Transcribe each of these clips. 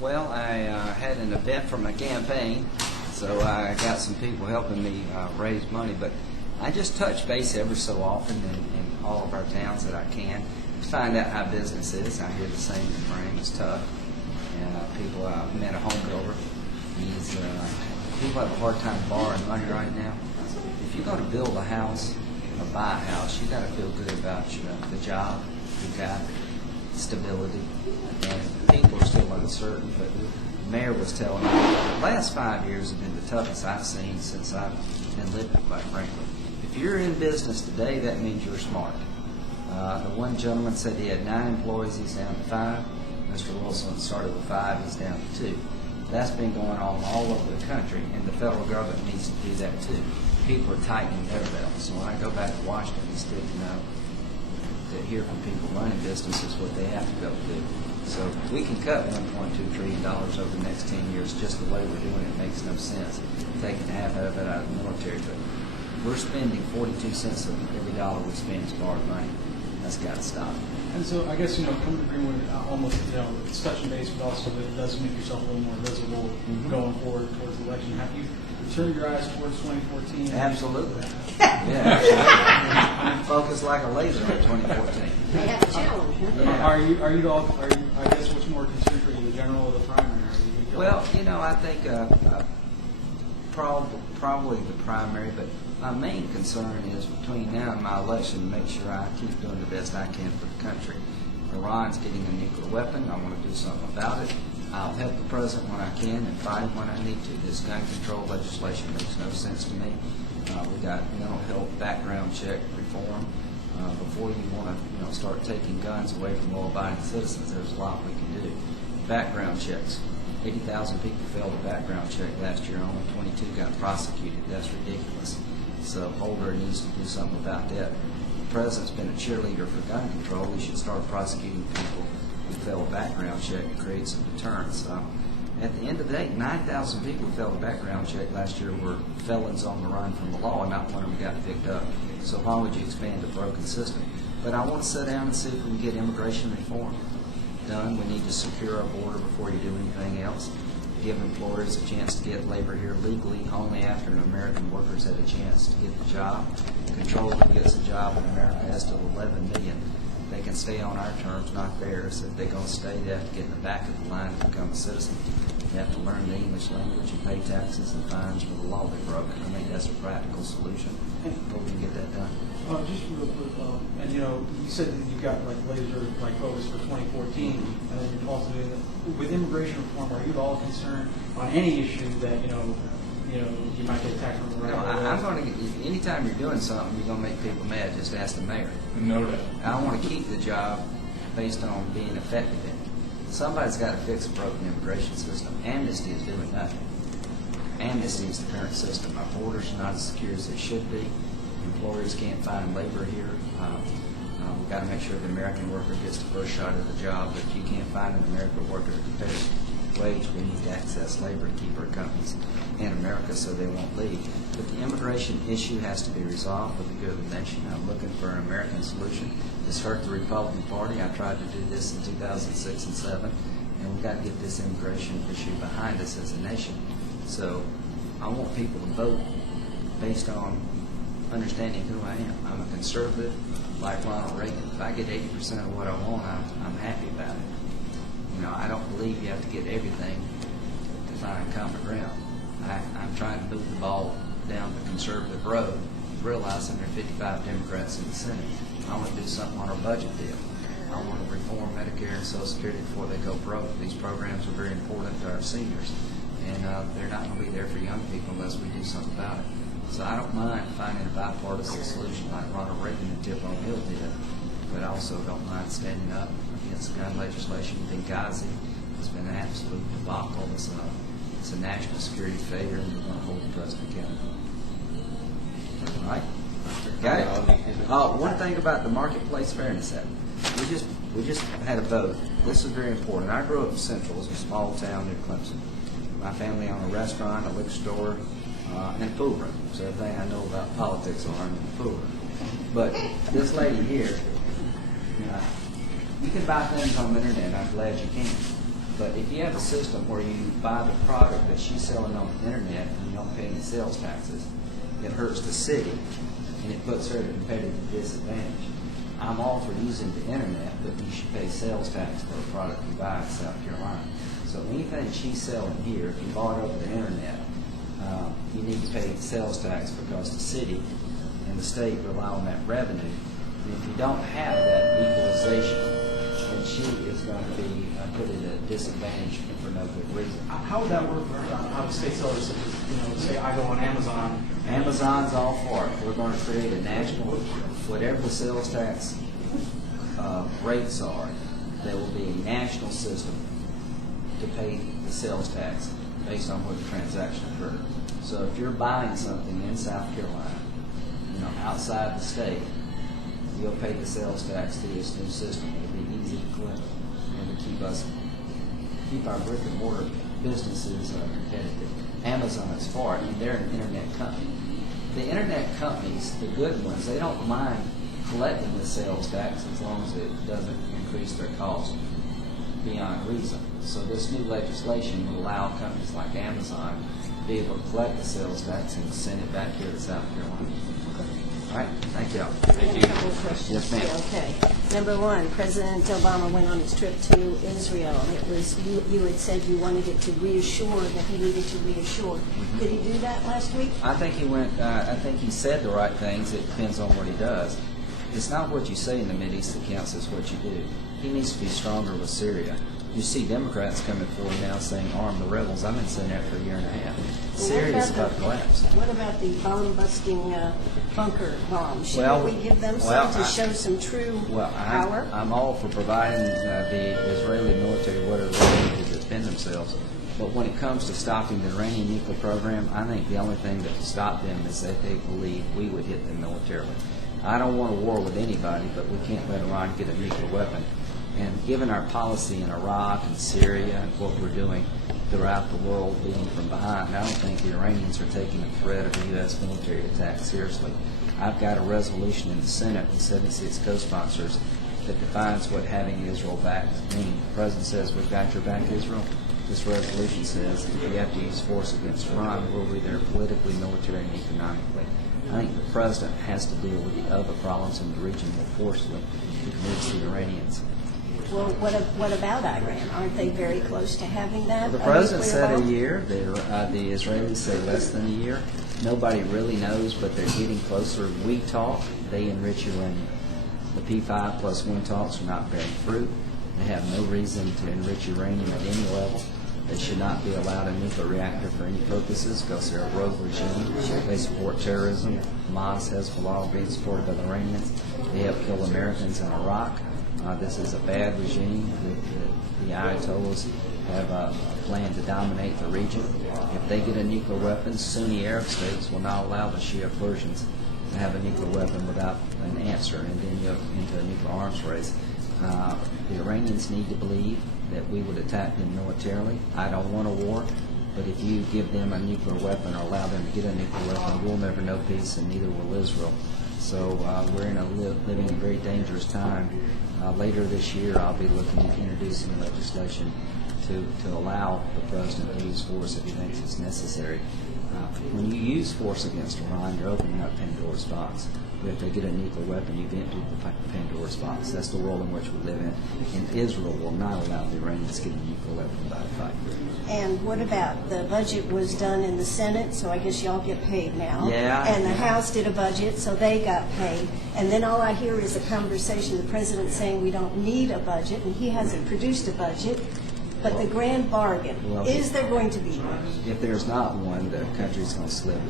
Well, I had an event for my campaign, so I got some people helping me raise money. But I just touch base every so often in all of our towns that I can to find out how business is. I hear the same refrain, it's tough. And people, I met a home builder. People have a hard time borrowing money right now. If you're going to build a house or buy a house, you got to feel good about the job you got, stability, and people are still uncertain. But the mayor was telling me the last 5 years have been the toughest I've seen since I've been living, quite frankly. If you're in business today, that means you're smart. The one gentleman said he had 9 employees, he's down to 5. Mr. Wilson started with 5, he's down to 2. That's been going on all over the country, and the federal government needs to do that too. People are tightening their belts. So when I go back to Washington, it's good to know to hear from people running businesses what they have to go do. So we can cut $1.2 trillion over the next 10 years just the way we're doing it. Makes no sense. Taking half of it out of the military, but we're spending 42 cents of every dollar we spend is borrowed money. That's got to stop. And so I guess, coming to agreement with almost, it's touching base, but also that it does make yourself a little more visible going forward towards the election. Have you turned your eyes towards 2014? Absolutely. Yeah, absolutely. I'm focused like a laser on 2014. They have a challenge. Yeah. Are you, I guess, what's more concerned for you, the general or the primary? Well, I think probably the primary, but my main concern is between now and my election to make sure I keep doing the best I can for the country. Iran's getting a nuclear weapon. I want to do something about it. I'll help the president when I can and fight him when I need to. This gun control legislation makes no sense to me. We got mental health background check reform. Before you want to start taking guns away from law-abiding citizens, there's a lot we can do. Background checks. 80,000 people failed a background check last year. Only 22 got prosecuted. That's ridiculous. So Holder needs to do something about that. The president's been a cheerleader for gun control. We should start prosecuting people who fail a background check and create some deterrence. At the end of the day, 9,000 people who failed a background check last year were felons on the run from the law, and not one of them got picked up. So why would you expand a broken system? But I want to sit down and see if we can get immigration reform done. We need to secure our border before you do anything else. Give employers a chance to get labor here legally only after an American worker's had a chance to get the job. Control who gets a job in America has to 11 million. They can stay on our terms, not theirs. If they're going to stay, they have to get in the back of the line to become a citizen. They have to learn the English language and pay taxes and fines for the law they broke. I think that's a practical solution. Hope we can get that done. Just real quick, and you said that you got laser focus for 2014, and then you're also doing with immigration reform. Are you at all concerned on any issue that you might get attacked from the right? No, I'm going to. Anytime you're doing something, you're going to make people mad. Just ask the mayor. No doubt. I want to keep the job based on being effective in it. Somebody's got to fix a broken immigration system. Amnesty is doing nothing. Amnesty is the current system. Our borders are not as secure as they should be. Employers can't find labor here. We've got to make sure the American worker gets the first shot at the job. But if you can't find an American worker at a competitive wage, we need to access labor to keep our companies in America so they won't leave. But the immigration issue has to be resolved for the good of the nation. I'm looking for an American solution. This hurt the Republican Party. I tried to do this in 2006 and 2007, and we've got to get this immigration issue behind us as a nation. So I want people to vote based on understanding who I am. I'm a conservative like Ronald Reagan. If I get 80% of what I want, I'm happy about it. I don't believe you have to get everything to find common ground. I'm trying to move the ball down the conservative road, realizing there are 55 Democrats in the Senate. I want to do something on our budget deal. I want to reform Medicare and Social Security before they go broke. These programs are very important to our seniors, and they're not going to be there for young people unless we do something about it. So I don't mind finding a bipartisan solution like Ronald Reagan and Tip O'Neill did, but I also don't mind standing up against gun legislation. Benghazi has been an absolute debacle. It's a national security failure, and we're going to hold the president accountable. All right? Got it? One thing about the Marketplace Fairness Act. We just had a vote. This is very important. I grew up in Central. It's a small town near Clemson. My family owned a restaurant, a liquor store, and a pool room. So everything I know about politics I learned in the pool room. But this lady here, you can buy things on the internet. I'm glad you can. But if you have a system where you buy the product that she's selling on the internet and you don't pay any sales taxes, it hurts the city and it puts her at a competitive disadvantage. I'm all for using the internet, but you should pay sales tax for a product you buy in South Carolina. So anything she's selling here, if you bought it over the internet, you need to pay sales tax because the city and the state rely on that revenue. And if you don't have that equalization, then she is going to be put at a disadvantage for no good reason. How would that work for out of state sellers? Say I go on Amazon. Amazon's all for it. We're going to create a national, whatever the sales tax rates are, there will be a national system to pay the sales tax based on where the transaction occurred. So if you're buying something in South Carolina, outside the state, you'll pay the sales tax to this new system. It'll be easy to collect and to keep our brick and mortar businesses competitive. Amazon is for it, and they're an internet company. The internet companies, the good ones, they don't mind collecting the sales tax as long as it doesn't increase their cost beyond reason. So this new legislation will allow companies like Amazon to be able to collect the sales tax and send it back here to South Carolina. All right, thank you. Thank you. A couple of questions. Yes, ma'am. Okay. Number one, President Obama went on his trip to Israel. It was you had said you wanted it to reassure that he needed to reassure. Mm-hmm. Did he do that last week? I think he went. I think he said the right things. It depends on what he does. It's not what you say in the Mideast that counts; it's what you do. He needs to be stronger with Syria. You see Democrats coming forward now saying arm the rebels. I've been saying that for a year and a half. Syria's about to collapse. What about the bomb-busting bunker bombs? Well, Shouldn't we give them some to show some true power? I'm all for providing the Israeli military whatever they need to defend themselves. But when it comes to stopping the Iranian nuclear program, I think the only thing that will stop them is that they believe we would hit them militarily. I don't want a war with anybody, but we can't let Iran get a nuclear weapon. And given our policy in Iraq and Syria and what we're doing throughout the world being from behind, I don't think the Iranians are taking the threat of a U.S. military attack seriously. I've got a resolution in the Senate with 76 co-sponsors that defines what having Israel back means. The President says, we've got your back, Israel. This resolution says if you have to use force against Iran, we'll be there politically, militarily, and economically. I think the President has to deal with the other problems in the region more forcefully to convince the Iranians. Well, what about Iran? Aren't they very close to having that? Well, the President said a year. The Israelis say less than a year. Nobody really knows, but they're getting closer. We talk, they enrich uranium. The P5 plus 1 talks are not bearing fruit. They have no reason to enrich uranium at any level. They should not be allowed a nuclear reactor for any purposes because they're a rogue regime. They support terrorism. Hamas, Hezbollah being supported by the Iranians. They have killed Americans in Iraq. This is a bad regime. The Ayatollahs have a plan to dominate the region. If they get a nuclear weapon, Sunni Arab states will not allow the Shia Persians to have a nuclear weapon without an answer, and then you go into a nuclear arms race. The Iranians need to believe that we would attack them militarily. I don't want a war, but if you give them a nuclear weapon or allow them to get a nuclear weapon, we'll never know peace, and neither will Israel. So we're in living in a very dangerous time. Later this year, I'll be looking at introducing legislation to allow the President to use force if he thinks it's necessary. When you use force against Iran, you're opening up Pandora's box. But if they get a nuclear weapon, you've emptied the Pandora's box. That's the world in which we live in. And Israel will not allow the Iranians to get a nuclear weapon without a fight. And what about the budget was done in the Senate, so I guess y'all get paid now. Yeah. And the House did a budget, so they got paid. And then all I hear is a conversation, the President saying we don't need a budget, and he hasn't produced a budget. But the grand bargain, is there going to be one? If there's not one, the country's going to slip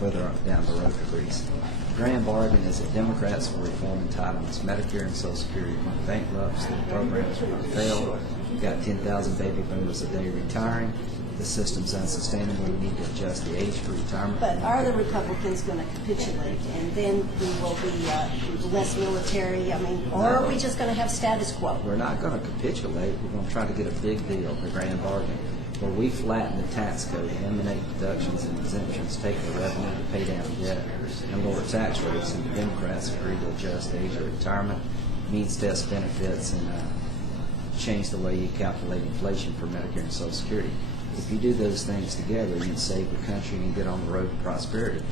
further down the road to Greece. The grand bargain is that Democrats will reform entitlements. Medicare and Social Security are going to bankrupt, the programs are going to fail. We've got 10,000 baby boomers a day retiring. The system's unsustainable. We need to adjust the age for retirement. But are the Republicans going to capitulate, and then we will be less military? I mean, or are we just going to have status quo? We're not going to capitulate. We're going to try to get a big deal, the grand bargain, where we flatten the tax code, eliminate deductions and exemptions, take the revenue to pay down debt, and lower tax rates. And the Democrats agree to adjust the age of retirement, means test benefits, and change the way you calculate inflation for Medicare and Social Security. If you do those things together, you can save the country and get on the road to prosperity.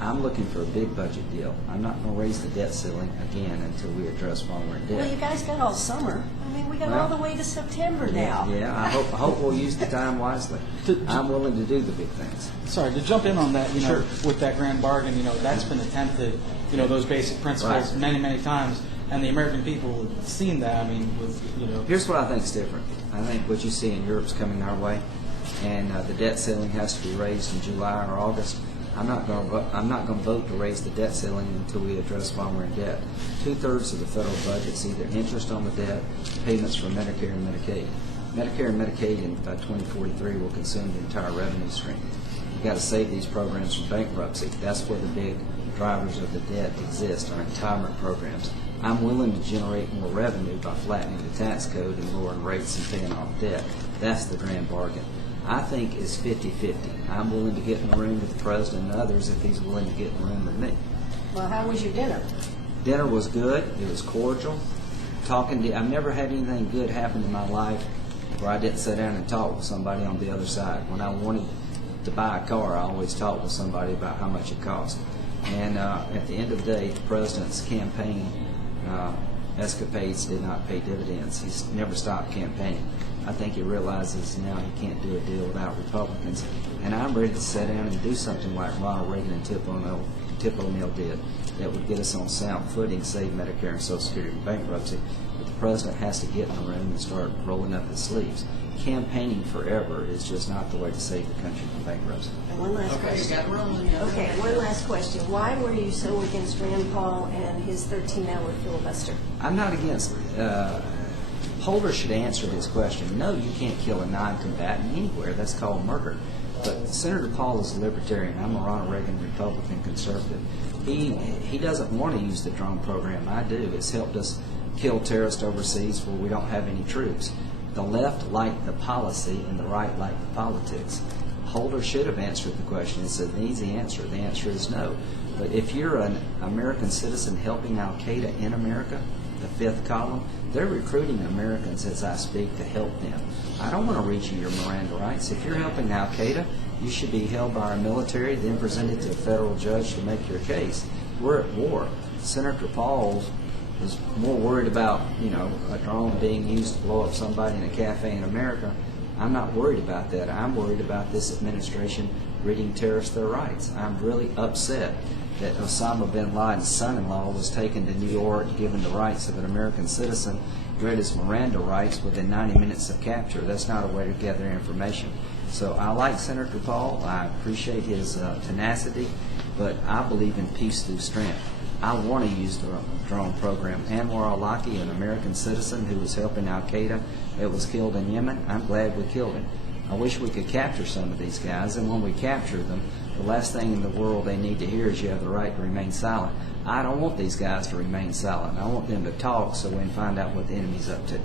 I'm looking for a big budget deal. I'm not going to raise the debt ceiling again until we address why we're in debt. Well, you guys got all summer. I mean, we got all the way to September now. Yeah, I hope we'll use the time wisely. I'm willing to do the big things. Sorry, to jump in on that, with that grand bargain, that's been attempted, those basic principles Right. many, many times, and the American people have seen that. I mean, Here's what I think is different. I think what you see in Europe's coming our way, and the debt ceiling has to be raised in July or August. I'm not going to vote to raise the debt ceiling until we address why we're in debt. 2/3 of the federal budget is either interest on the debt, payments for Medicare and Medicaid. Medicare and Medicaid in 2043 will consume the entire revenue stream. You've got to save these programs from bankruptcy. That's where the big drivers of the debt exist, our entitlement programs. I'm willing to generate more revenue by flattening the tax code and lowering rates and paying off debt. That's the grand bargain. I think it's 50-50. I'm willing to get in the room with the president and others if he's willing to get in the room with me. Well, how was your dinner? Dinner was good. It was cordial. I've never had anything good happen in my life where I didn't sit down and talk with somebody on the other side. When I wanted to buy a car, I always talked with somebody about how much it cost. And at the end of the day, the president's campaign escapades did not pay dividends. He's never stopped campaigning. I think he realizes now he can't do a deal without Republicans. And I'm ready to sit down and do something like Ronald Reagan and Tip O'Neill did that would get us on sound footing, save Medicare and Social Security from bankruptcy. But the president has to get in the room and start rolling up his sleeves. Campaigning forever is just not the way to save the country from bankruptcy. And one last question. Okay, one last question. Why were you so against Rand Paul and his 13-hour filibuster? I'm not against Holder should answer this question. No, you can't kill a non-combatant anywhere. That's called murder. But Senator Paul is a libertarian. I'm a Ronald Reagan Republican conservative. He doesn't want to use the drone program. I do. It's helped us kill terrorists overseas where we don't have any troops. The left liked the policy and the right liked the politics. Holder should have answered the question. It's an easy answer. The answer is no. But if you're an American citizen helping Al-Qaeda in America, the fifth column, they're recruiting Americans as I speak to help them. I don't want to read you your Miranda rights. If you're helping Al-Qaeda, you should be held by our military, then presented to a federal judge to make your case. We're at war. Senator Paul was more worried about, a drone being used to blow up somebody in a cafe in America. I'm not worried about that. I'm worried about this administration reading terrorists their rights. I'm really upset that Osama bin Laden's son-in-law was taken to New York, given the rights of an American citizen, read his Miranda rights within 90 minutes of capture. That's not a way to gather information. So I like Senator Paul. I appreciate his tenacity, but I believe in peace through strength. I want to use the drone program. Anwar al-Awlaki, an American citizen who was helping Al-Qaeda that was killed in Yemen, I'm glad we killed him. I wish we could capture some of these guys, and when we capture them, the last thing in the world they need to hear is you have the right to remain silent. I don't want these guys to remain silent. I want them to talk so we can find out what the enemy's up to.